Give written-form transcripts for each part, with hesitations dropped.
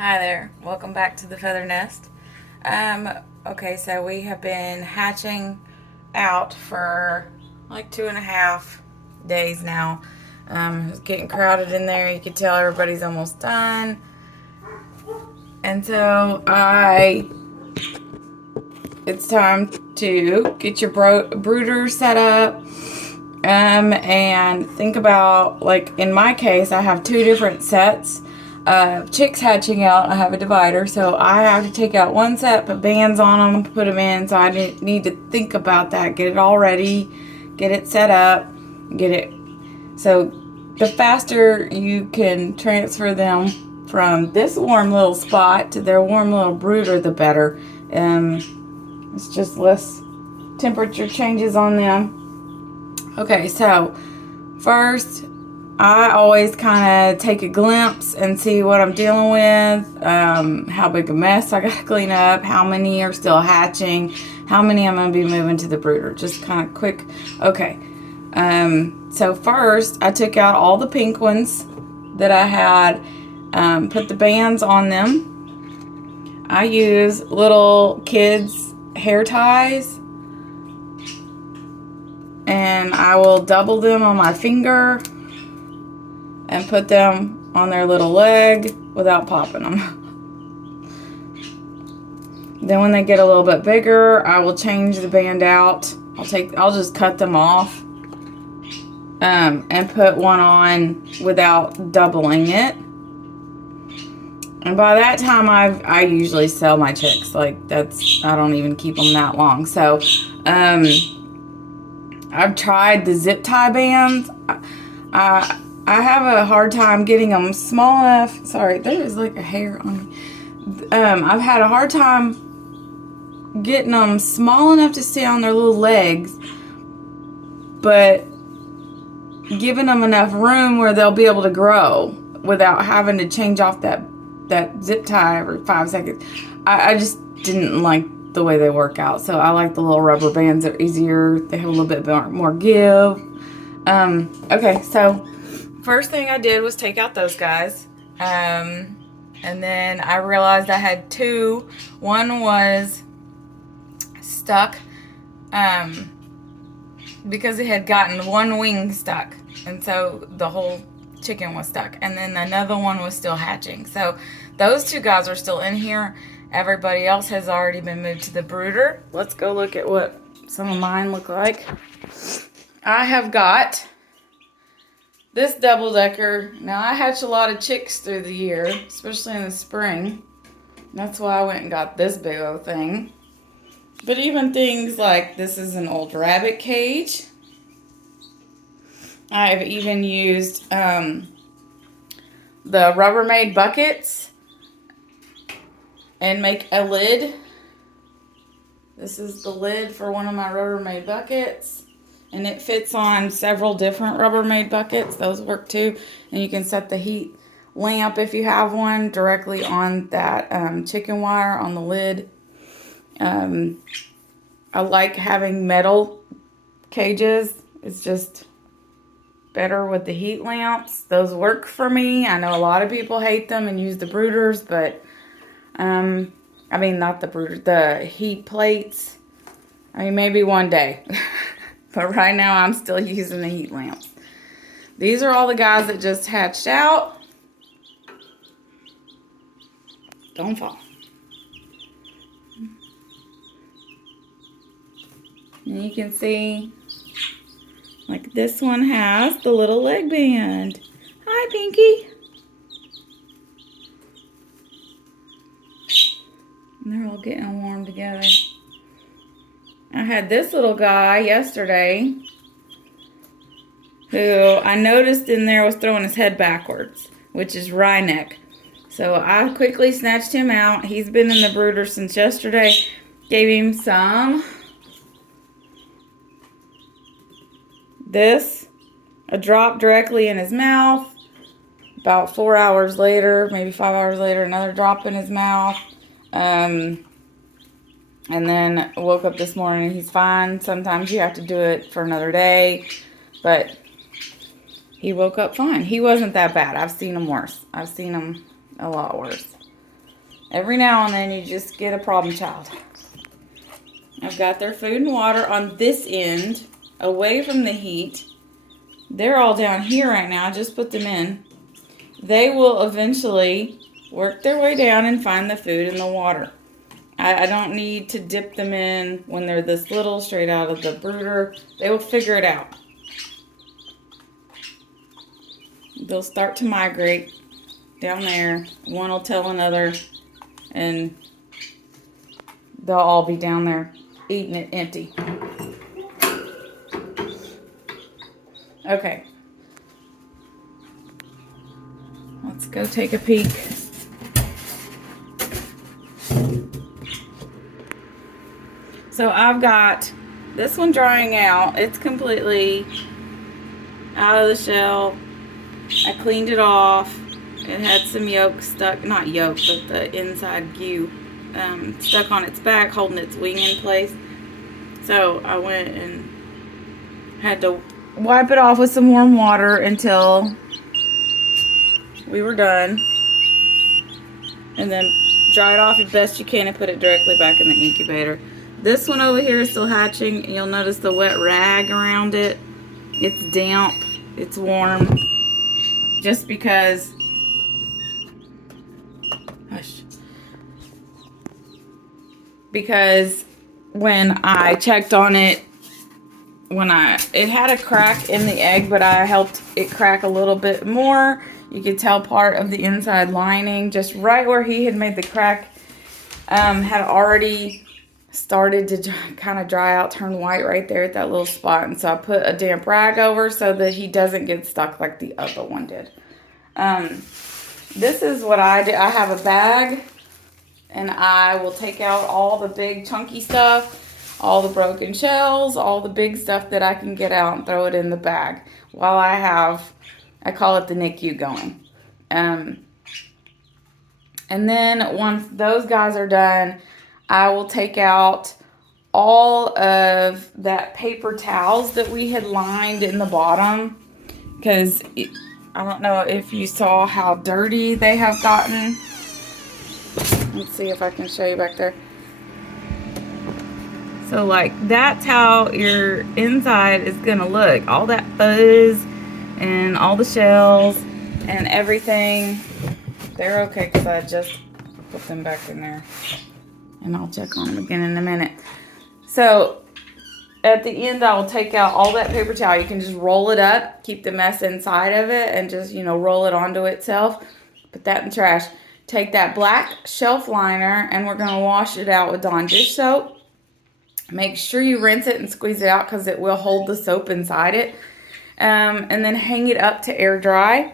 Hi there, welcome back to the feather nest. Okay, so we have been hatching out for like 2.5 days now. It's getting crowded in there. You can tell everybody's almost done. And so it's time to get your brooder set up. And think about, like in my case, I have two different sets of chicks hatching out. I have a divider, so I have to take out one set, put bands on them, put them in. So I need to think about that, get it all ready, get it set up, get it. So the faster you can transfer them from this warm little spot to their warm little brooder, the better. It's just less temperature changes on them. Okay, so first, I always kind of take a glimpse and see what I'm dealing with, how big a mess I got to clean up, how many are still hatching, how many I'm going to be moving to the brooder. Just kind of quick. Okay, so first, I took out all the pink ones that I had, put the bands on them. I use little kids' hair ties. And I will double them on my finger and put them on their little leg without popping them. Then when they get a little bit bigger, I will change the band out. I'll just cut them off and put one on without doubling it. And by that time, I usually sell my chicks. Like I don't even keep them that long. So, I've tried the zip tie bands. I have a hard time getting them small enough. Sorry, there is like a hair on me. I've had a hard time getting them small enough to stay on their little legs, but giving them enough room where they'll be able to grow without having to change off that zip tie every 5 seconds. I just didn't like the way they work out. So I like the little rubber bands. They're easier. They have a little bit more give. Okay, so first thing I did was take out those guys. And then I realized I had two. One was stuck because it had gotten one wing stuck. And so the whole chicken was stuck. And then another one was still hatching. So those two guys are still in here. Everybody else has already been moved to the brooder. Let's go look at what some of mine look like. I have got this double-decker. Now, I hatch a lot of chicks through the year, especially in the spring. That's why I went and got this big old thing. But even things like this is an old rabbit cage. I've even used the Rubbermaid buckets and make a lid. This is the lid for one of my Rubbermaid buckets, and it fits on several different Rubbermaid buckets. Those work too. And you can set the heat lamp, if you have one, directly on that chicken wire on the lid. I like having metal cages. It's just better with the heat lamps. Those work for me. I know a lot of people hate them and use the brooders, but I mean, not the brooder, the heat plates. I mean, maybe one day. But right now, I'm still using the heat lamps. These are all the guys that just hatched out. Don't fall. And you can see, like this one has the little leg band. Hi, Pinky. And they're all getting warm together. I had this little guy yesterday who I noticed in there was throwing his head backwards, which is wry neck. So I quickly snatched him out. He's been in the brooder since yesterday. Gave him some a drop directly in his mouth. About 4 hours later, maybe 5 hours later, another drop in his mouth. And then woke up this morning, he's fine. Sometimes you have to do it for another day, but he woke up fine. He wasn't that bad. I've seen him worse. I've seen him a lot worse. Every now and then you just get a problem child. I've got their food and water on this end, away from the heat. They're all down here right now. I just put them in. They will eventually work their way down and find the food and the water. I don't need to dip them in when they're this little, straight out of the brooder. They will figure it out. They'll start to migrate down there. One will tell another, and they'll all be down there eating it empty. Okay. Let's go take a peek. So I've got this one drying out. It's completely out of the shell. I cleaned it off. It had some yolk stuck, not yolk, but the inside goo stuck on its back, holding its wing in place. So I went and had to wipe it off with some warm water until we were done. And then dry it off as best you can and put it directly back in the incubator. This one over here is still hatching. You'll notice the wet rag around it. It's damp. It's warm. Just because... Hush. Because when I checked on it, it had a crack in the egg, but I helped it crack a little bit more. You could tell part of the inside lining, just right where he had made the crack, had already started to kind of dry out, turn white right there at that little spot. And so I put a damp rag over so that he doesn't get stuck like the other one did. This is what I do. I have a bag, and I will take out all the big chunky stuff, all the broken shells, all the big stuff that I can get out, and throw it in the bag while I call it the NICU going. And then once those guys are done, I will take out all of that paper towels that we had lined in the bottom, because I don't know if you saw how dirty they have gotten. Let's see if I can show you back there. So like that's how your inside is gonna look. All that fuzz and all the shells and everything. They're okay because I just put them back in there. And I'll check on them again in a minute. So at the end, I will take out all that paper towel. You can just roll it up, keep the mess inside of it, and just, roll it onto itself. Put that in the trash. Take that black shelf liner, and we're going to wash it out with Dawn dish soap. Make sure you rinse it and squeeze it out because it will hold the soap inside it. And then hang it up to air dry.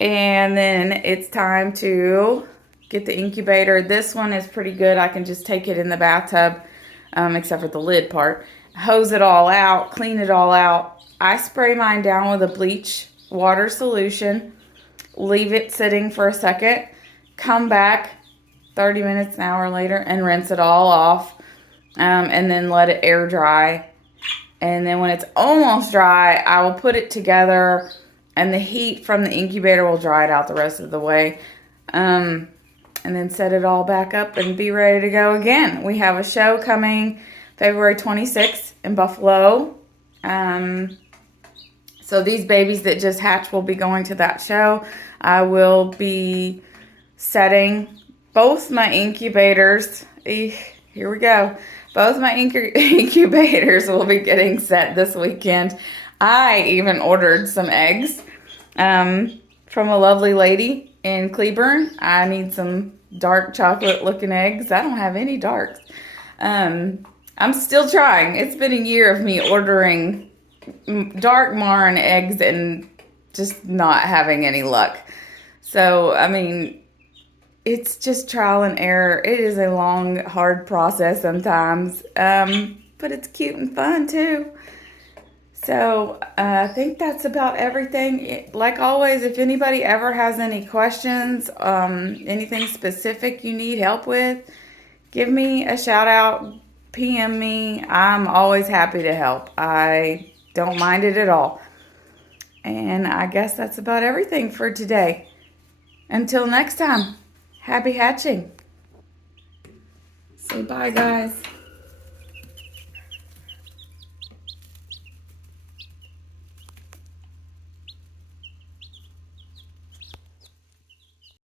And then it's time to get the incubator. This one is pretty good. I can just take it in the bathtub, except for the lid part. Hose it all out, clean it all out. I spray mine down with a bleach water solution. Leave it sitting for a second. Come back 30 minutes, an hour later, and rinse it all off. And then let it air dry. And then when it's almost dry, I will put it together, and the heat from the incubator will dry it out the rest of the way. And then set it all back up and be ready to go again. We have a show coming February 26th in Buffalo. So these babies that just hatched will be going to that show. I will be setting both my incubators. Here we go. Both my incubators will be getting set this weekend. I even ordered some eggs from a lovely lady in Cleburne. I need some dark chocolate looking eggs. I don't have any darks. I'm still trying. It's been a year of me ordering dark Marn eggs and just not having any luck. So, I mean, it's just trial and error. It is a long, hard process sometimes, but it's cute and fun too. So I think that's about everything. Like always, if anybody ever has any questions, anything specific you need help with, give me a shout out, PM me. I'm always happy to help. I don't mind it at all. And I guess that's about everything for today. Until next time, happy hatching. Say bye, guys.